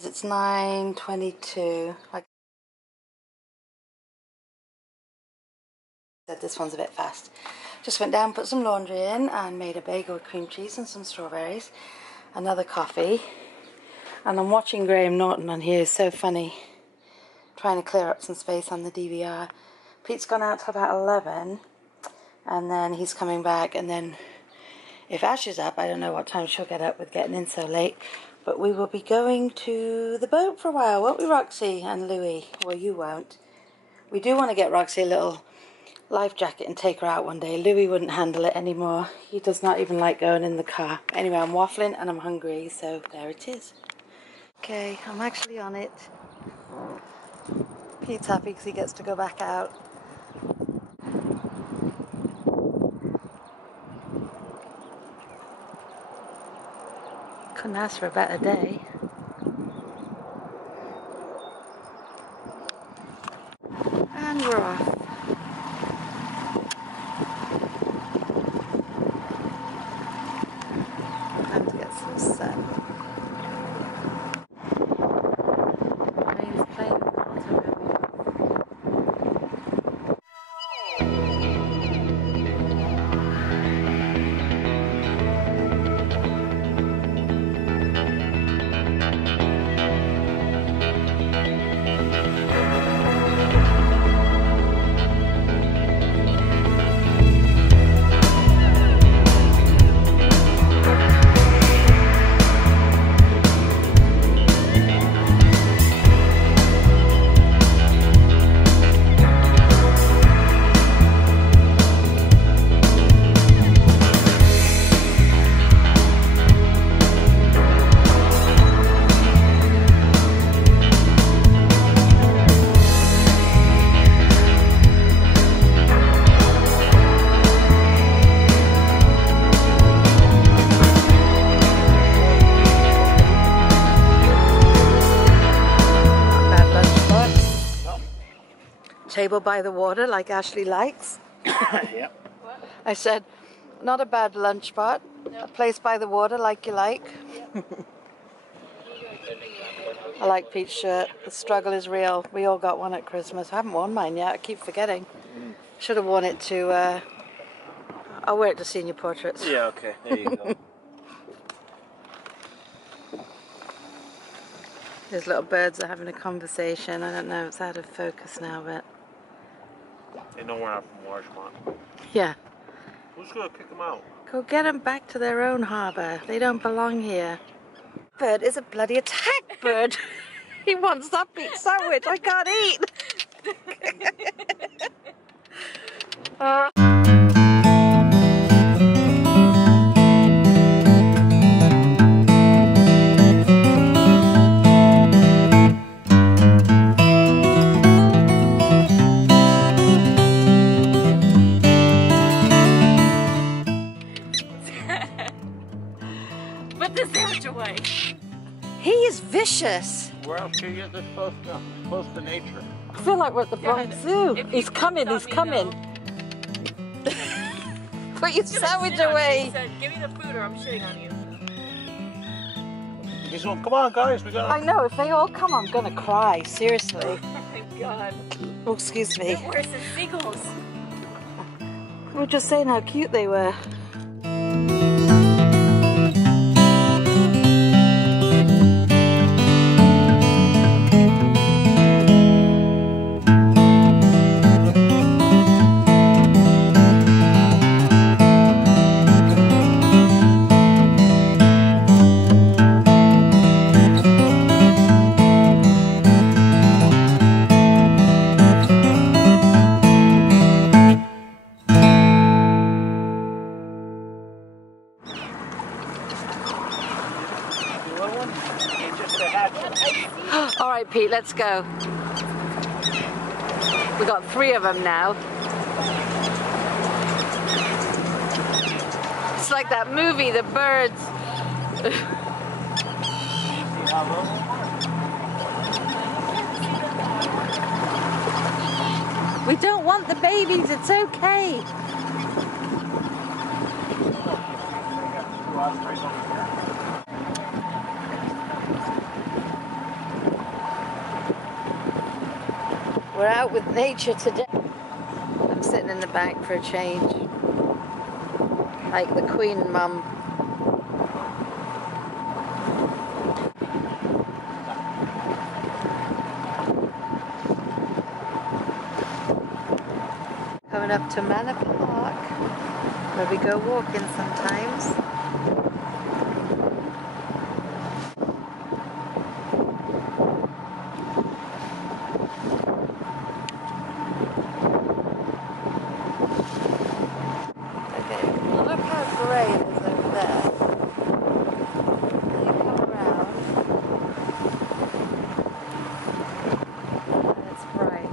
It's 9:22. Like I said, this one's a bit fast. Just went down, put some laundry in, and made a bagel with cream cheese and some strawberries. Another coffee. And I'm watching Graham Norton on here. It's so funny. Trying to clear up some space on the DVR. Pete's gone out till about 11. And then he's coming back. And then if Ash is up, I don't know what time she'll get up with getting in so late. But we will be going to the boat for a while, won't we, Roxy and Louie? Well, you won't. We do want to get Roxy a little life jacket and take her out one day. Louie wouldn't handle it anymore. He does not even like going in the car. Anyway, I'm waffling and I'm hungry, so there it is. Okay, I'm actually on it. Pete's happy because he gets to go back out. Couldn't ask for a better day. And we're off. Time to get some sun. Rain's playing with the water. Table by the water like Ashley likes. Yep. What? I said, not a bad lunch spot. No. A place by the water like you like. Yep. I like Pete's shirt. The struggle is real. We all got one at Christmas. I haven't worn mine yet. I keep forgetting. Should have worn it to... I'll wear it to senior portraits. Yeah, okay. There you go. These little birds are having a conversation. I don't know, it's out of focus now, but... They know we're not from Larchmont. Yeah. Who's going to kick them out? Go get them back to their own harbour. They don't belong here. Bird is a bloody attack bird. He wants that beet sandwich. I can't eat. Put the sandwich away. He is vicious. Where else can you get this close to nature? I feel like we're at the Bronx Zoo. If He's you coming, stop he's me, coming. Put your sandwich away. He said, give me the food or I'm shitting on you. He's going, come on guys, we gotta... I know, if they all come, I'm gonna cry. Seriously. Oh my god. Oh, excuse me. They're worse than seagulls. We were just saying how cute they were. All right, Pete, let's go. We got 3 of them now. It's like that movie, The Birds. We don't want the babies, it's okay. We're out with nature today. I'm sitting in the back for a change. Like the Queen Mum. Coming up to Manor Park, where we go walking sometimes. Look how grey it is over there. And you come around and it's bright.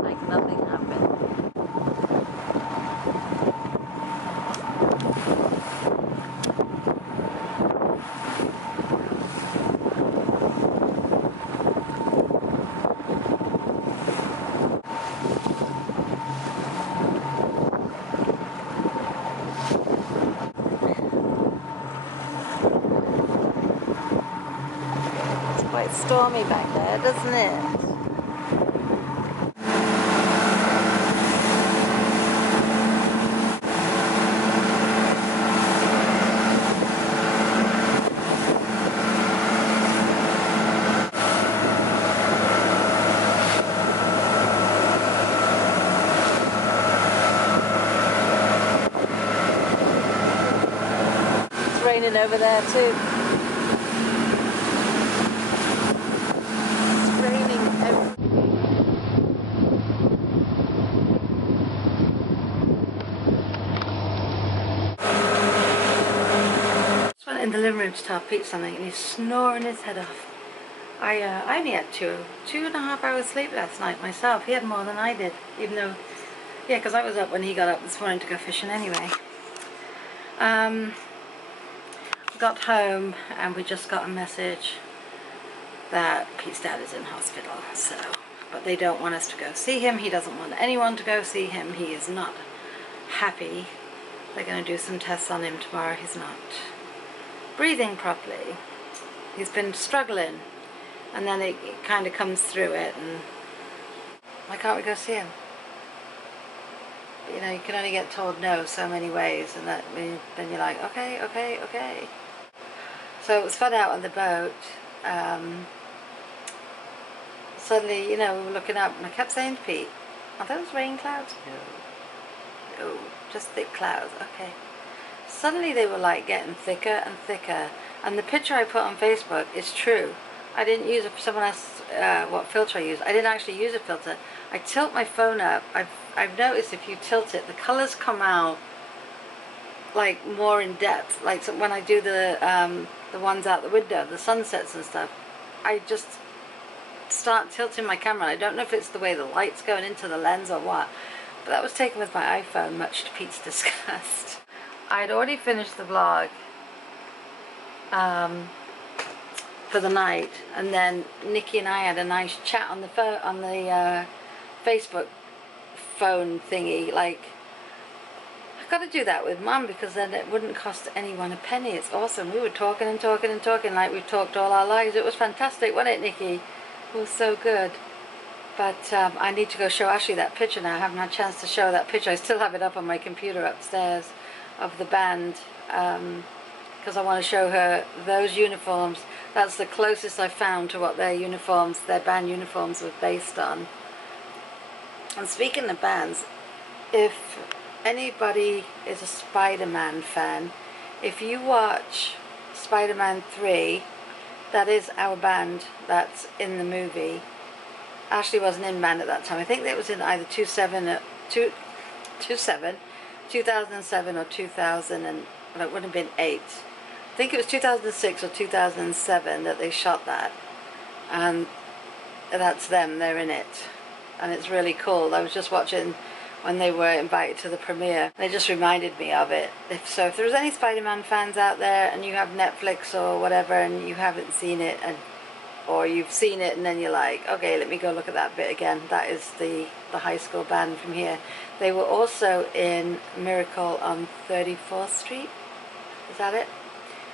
Like nothing happened. Quite stormy back there, doesn't it? It's raining over there too. In the living room to tell Pete something and he's snoring his head off. I only had two and a half hours sleep last night myself. He had more than I did, even though, yeah, because I was up when he got up this morning to go fishing anyway. Got home and we just got a message that Pete's dad is in hospital, so, but they don't want us to go see him. He doesn't want anyone to go see him. He is not happy. They're going to do some tests on him tomorrow. He's not breathing properly. He's been struggling, and then it kind of comes through it, and why can't we go see him? You know, you can only get told no so many ways, and that then you're like, okay, okay, okay. So it was fun out on the boat. Suddenly, you know, we were looking up, and I kept saying to Pete, are those rain clouds? No. No, just thick clouds, okay. Suddenly they were like getting thicker and thicker, and the picture I put on Facebook is true. I didn't use someone asked what filter I used. I didn't actually use a filter. I tilt my phone up. I've noticed if you tilt it, the colors come out like more in depth. Like so when I do the ones out the window, the sunsets and stuff, I just start tilting my camera. I don't know if it's the way the light's going into the lens or what, but that was taken with my iPhone, much to Pete's disgust. I'd already finished the vlog for the night, and then Nikki and I had a nice chat on the phone, on the Facebook phone thingy. Like, I've got to do that with Mum because then it wouldn't cost anyone a penny. It's awesome. We were talking and talking and talking like we've talked all our lives. It was fantastic, wasn't it, Nikki? It was so good. But I need to go show Ashley that picture now. I haven't had a chance to show that picture. I still have it up on my computer upstairs of the band because I want to show her those uniforms. That's the closest I found to what their uniforms, their band uniforms were based on. And speaking of bands, if anybody is a Spider-Man fan, if you watch Spider-Man 3, that is our band that's in the movie. Ashley wasn't in band at that time. I think it was in either 2007 or 2000, and well, it would have been 8. I think it was 2006 or 2007 that they shot that, and that's them. They're in it, and it's really cool. I was just watching when they were invited to the premiere. They just reminded me of it. If there's any Spider-Man fans out there and you have Netflix or whatever and you haven't seen it, or you've seen it and then you're like, okay, let me go look at that bit again. That is the high school band from here. They were also in Miracle on 34th Street. Is that it?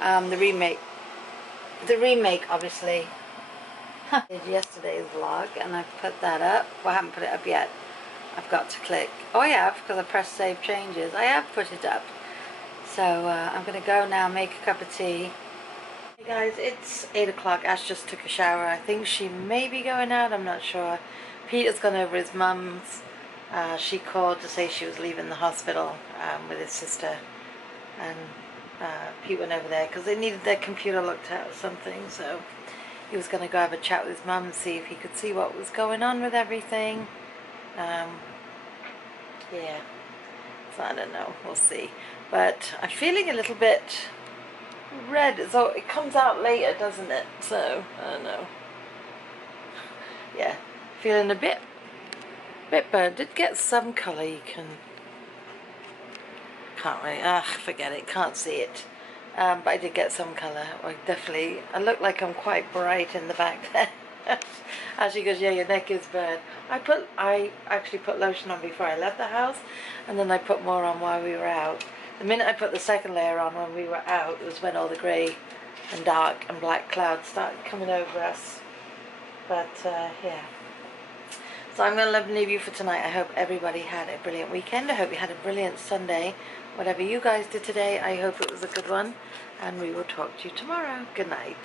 The remake the remake, obviously. I did yesterday's vlog and I've put that up. Well, I haven't put it up yet. I've got to click. Oh, I have, because I pressed save changes. I have put it up. So I'm going to go now, make a cup of tea. Hey guys, it's 8 o'clock. Ash just took a shower. I think she may be going out. I'm not sure. Peter's gone over his mum's. She called to say she was leaving the hospital with his sister. And Pete went over there because they needed their computer looked at or something. So he was going to go have a chat with his mum and see if he could see what was going on with everything. Yeah. So I don't know. We'll see. But I'm feeling a little bit red. So it comes out later, doesn't it? So I don't know. Yeah. Feeling a bit burnt. Did get some colour. You can't really, forget it, can't see it. But I did get some colour. I look like I'm quite bright in the back there. As she goes, yeah, your neck is burnt. I actually put lotion on before I left the house, and then I put more on while we were out. The minute I put the second layer on when we were out was when all the grey and dark and black clouds started coming over us. But yeah. So I'm going to leave you for tonight. I hope everybody had a brilliant weekend. I hope you had a brilliant Sunday. Whatever you guys did today, I hope it was a good one. And we will talk to you tomorrow. Good night.